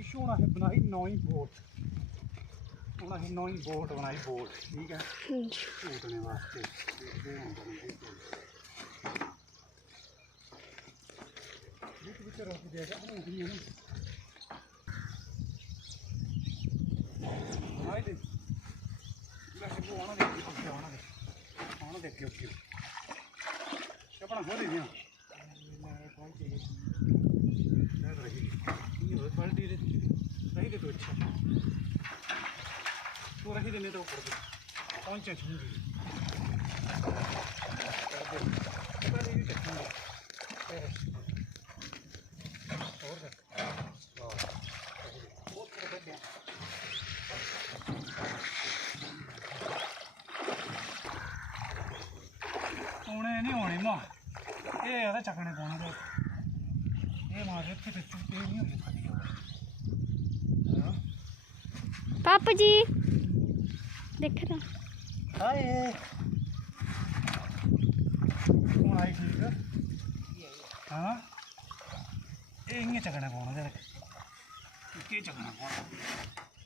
issue होना है बनाई 9 बोट होना है 9 बोट बनाई बोट ठीक है उठने वास्ते रोक देगा बनाई दे आना देख ओके अपना खो दे दिया रही दे तो अच्छा तो रही देने तो ऊपर पहुँचे छूंगी होने नहीं होने मां ये आता चकने पाने तो ये मां इतने तो चुपे नहीं होगी पापा जी देख रहा हाय कौन आई ठीक है हाँ ये इंगे चकने पाने जरा के चकने पाने